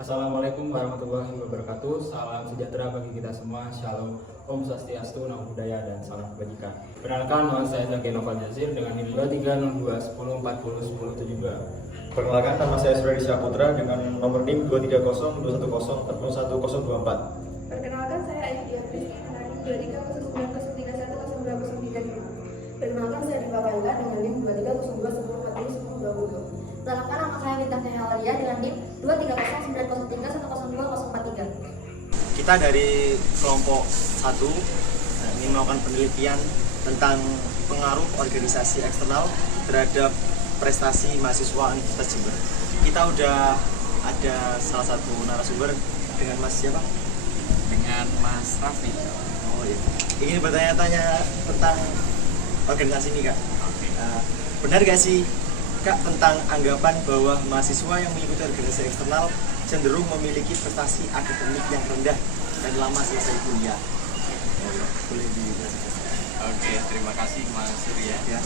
Assalamualaikum warahmatullahi wabarakatuh. Salam sejahtera bagi kita semua. Shalom, Om Swastiastu, Namo Buddhaya, dan salam kebajikan. Perkenalkan, nama saya Zaki Noval Jazir dengan NIM 2302 10 40 10 72. Perkenalkan, nama saya Suradi Saputra dengan nomor NIM 230 210 41024. Perkenalkan, saya Ayu Diatris dengan NIM 2309 031 0203. Perkenalkan, saya Diva Kaila dengan NIM 2302 10 40 10 20. Perkenalkan, nama saya Bintang Tehawalia dengan NIM 230 903 102 043. Kita dari kelompok 1 ingin melakukan penelitian tentang pengaruh organisasi eksternal terhadap prestasi mahasiswa Universitas Jember. Kita udah ada salah satu narasumber dengan Mas siapa? Dengan Mas Raffi. Oh iya. Ingin bertanya-tanya tentang organisasi ini, Kak. Benar gak sih, Kak, tentang anggapan bahwa mahasiswa yang mengikuti organisasi eksternal cenderung memiliki prestasi akademik yang rendah dan lama selesai kuliah? Oh ya, boleh dijelaskan. Oke, terima kasih Mas Surya. Ya.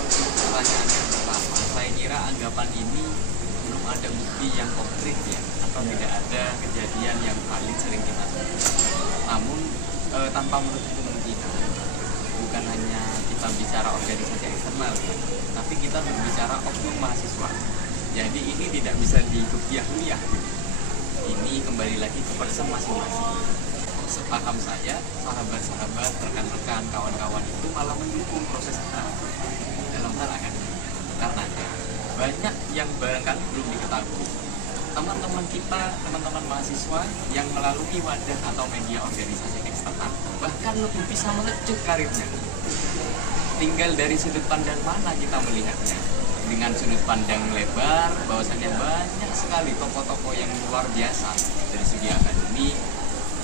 Untuk pertanyaan yang pertama, saya kira anggapan ini belum ada bukti yang konkret ya, atau tidak ada kejadian yang valid sering kita temui. Namun tanpa menutup kemungkinan, bukan hanya kita bicara organisasi eksternal ya, tapi kita berbicara oknum mahasiswa. Jadi ini tidak bisa dikupiah-kupiah. Ini kembali lagi ke person masing-masing. Sepaham saya, sahabat-sahabat, rekan-rekan, kawan-kawan itu malah mendukung proses kita dalam hal akademik. Karena banyak yang barangkali belum diketahui. Teman-teman kita, teman-teman mahasiswa yang melalui wadah atau media organisasi eksternal bahkan lebih bisa melecut karirnya. Tinggal dari sudut pandang mana kita melihatnya. Dengan sudut pandang lebar, bahwasannya banyak sekali tokoh-tokoh yang luar biasa dari segi akademik,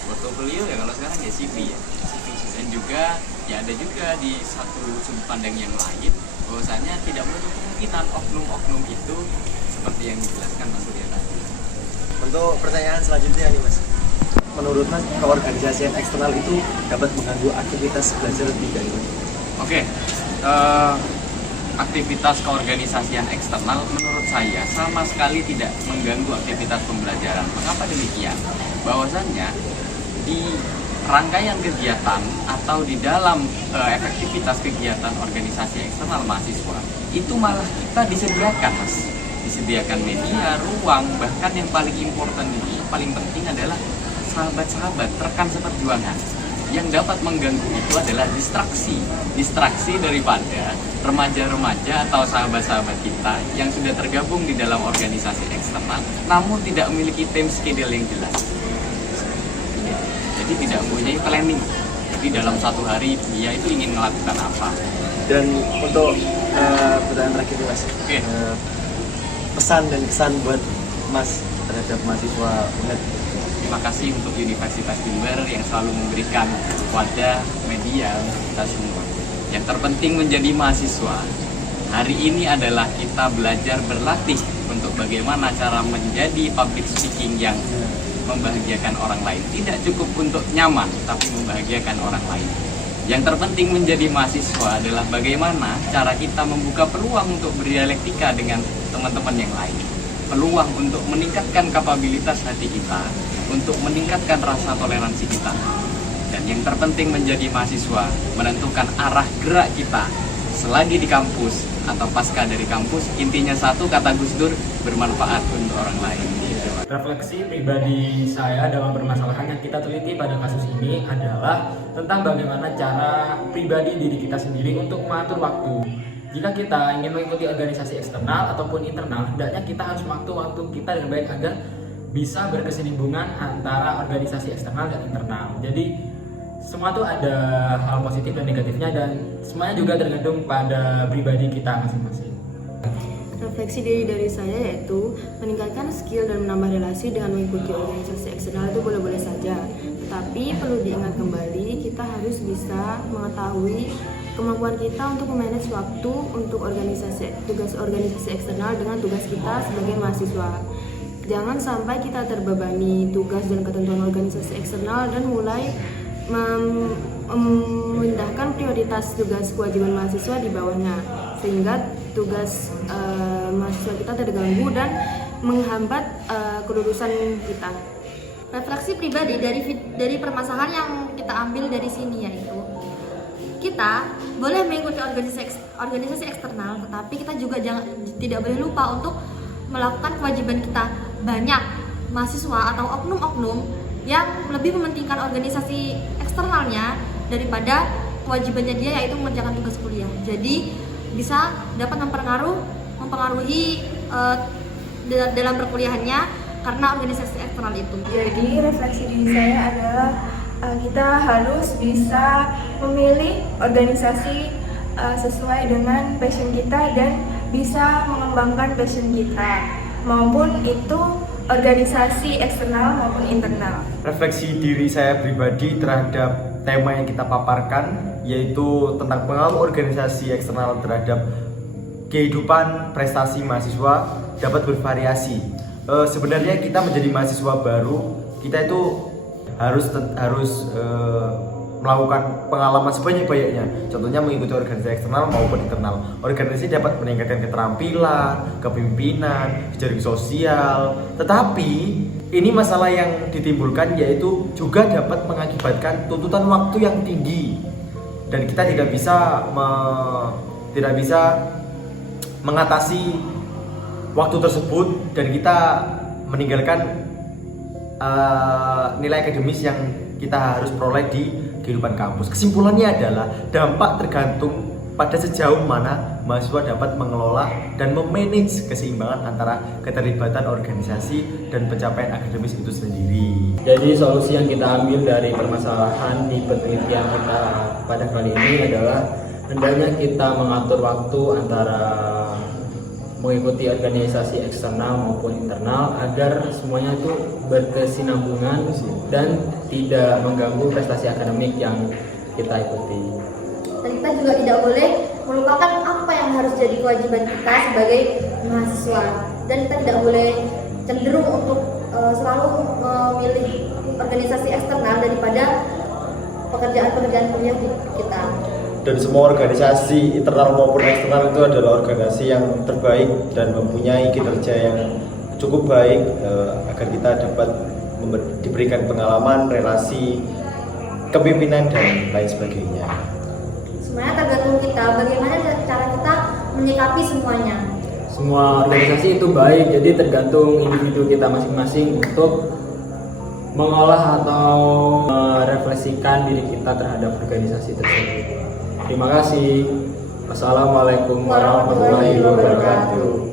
portofolio ya kalau sekarang ya CV ya. Dan juga ya ada juga di satu sudut pandang yang lain bahwasanya tidak menutup kemungkinan oknum-oknum itu seperti yang dijelaskan Mas Surya tadi. Untuk pertanyaan selanjutnya nih, Mas. Menurut Mas, keorganisasian eksternal itu dapat mengganggu aktivitas belajar tidak? Oke, aktivitas keorganisasian eksternal menurut saya sama sekali tidak mengganggu aktivitas pembelajaran. Mengapa demikian? Bahwasannya di rangkaian kegiatan atau di dalam efektivitas kegiatan organisasi eksternal mahasiswa itu malah kita disediakan, Mas. Disediakan media, ruang, bahkan yang paling important ini, paling penting adalah sahabat-sahabat, rekan seperjuangan. Yang dapat mengganggu itu adalah distraksi daripada remaja-remaja atau sahabat-sahabat kita yang sudah tergabung di dalam organisasi eksternal namun tidak memiliki time schedule yang jelas. Jadi tidak mempunyai planning. Jadi dalam satu hari dia itu ingin melakukan apa. Dan untuk pertanyaan terakhir nih, Mas. Oke. Pesan dan kesan buat Mas terhadap mahasiswa UNED. Terima kasih untuk Universitas Jember yang selalu memberikan wadah media untuk kita semua. Yang terpenting menjadi mahasiswa hari ini adalah kita belajar berlatih untuk bagaimana cara menjadi public speaking yang membahagiakan orang lain. Tidak cukup untuk nyaman, tapi membahagiakan orang lain. Yang terpenting menjadi mahasiswa adalah bagaimana cara kita membuka peluang untuk berdialektika dengan teman-teman yang lain. Peluang untuk meningkatkan kapabilitas hati kita, untuk meningkatkan rasa toleransi kita. Dan yang terpenting menjadi mahasiswa, menentukan arah gerak kita selagi di kampus atau pasca dari kampus. Intinya satu, kata Gus Dur, bermanfaat untuk orang lain. Refleksi pribadi saya dalam permasalahan yang kita teliti pada kasus ini adalah tentang bagaimana cara pribadi diri kita sendiri untuk mengatur waktu. Jika kita ingin mengikuti organisasi eksternal ataupun internal, hendaknya kita harus mengatur waktu kita dengan baik agar bisa berkesinambungan antara organisasi eksternal dan internal. Jadi semua itu ada hal positif dan negatifnya, dan semuanya juga tergantung pada pribadi kita masing-masing. Refleksi diri dari saya yaitu meningkatkan skill dan menambah relasi dengan mengikuti organisasi eksternal itu boleh-boleh saja. Tetapi perlu diingat kembali, kita harus bisa mengetahui kemampuan kita untuk memanage waktu untuk tugas organisasi eksternal dengan tugas kita sebagai mahasiswa. Jangan sampai kita terbebani tugas dan ketentuan organisasi eksternal dan mulai memindahkan prioritas tugas kewajiban mahasiswa di bawahnya, sehingga tugas mahasiswa kita terganggu dan menghambat kelulusan kita. Refleksi pribadi dari permasalahan yang kita ambil dari sini yaitu kita boleh mengikuti organisasi eksternal, tetapi kita juga tidak boleh lupa untuk melakukan kewajiban kita. Banyak mahasiswa atau oknum-oknum yang lebih mementingkan organisasi eksternalnya daripada kewajibannya dia, yaitu mengerjakan tugas kuliah. Jadi bisa dapat mempengaruhi dalam perkuliahannya karena organisasi eksternal itu. Jadi refleksi diri saya adalah kita harus bisa memilih organisasi sesuai dengan passion kita dan bisa mengembangkan passion kita, maupun itu organisasi eksternal maupun internal. Refleksi diri saya pribadi terhadap tema yang kita paparkan, yaitu tentang pengaruh organisasi eksternal terhadap kehidupan prestasi mahasiswa dapat bervariasi. Sebenarnya kita menjadi mahasiswa baru, kita itu harus melakukan pengalaman sebanyak-banyaknya. Contohnya mengikuti organisasi eksternal maupun internal. Organisasi dapat meningkatkan keterampilan, kepemimpinan, jejaring sosial. Tetapi ini masalah yang ditimbulkan yaitu juga dapat mengakibatkan tuntutan waktu yang tinggi, dan kita tidak bisa mengatasi waktu tersebut, dan kita meninggalkan nilai akademis yang kita harus peroleh di kehidupan kampus. Kesimpulannya adalah dampak tergantung pada sejauh mana mahasiswa dapat mengelola dan memanage keseimbangan antara keterlibatan organisasi dan pencapaian akademis itu sendiri. Jadi solusi yang kita ambil dari permasalahan di penelitian kita pada kali ini adalah hendaknya kita mengatur waktu antara mengikuti organisasi eksternal maupun internal agar semuanya itu berkesinambungan dan tidak mengganggu prestasi akademik yang kita ikuti. Dan kita juga tidak boleh melupakan apa yang harus jadi kewajiban kita sebagai mahasiswa, dan kita tidak boleh cenderung untuk selalu memilih organisasi eksternal daripada pekerjaan-pekerjaan kuliah kita. Dan semua organisasi internal maupun eksternal itu adalah organisasi yang terbaik dan mempunyai kinerja yang cukup baik agar kita dapat diberikan pengalaman, relasi, kepemimpinan dan lain sebagainya. Semuanya tergantung kita, bagaimana cara kita menyikapi semuanya. Semua organisasi itu baik, jadi tergantung individu kita masing-masing untuk mengolah atau merefleksikan diri kita terhadap organisasi tersebut. Terima kasih. Wassalamualaikum warahmatullahi wabarakatuh.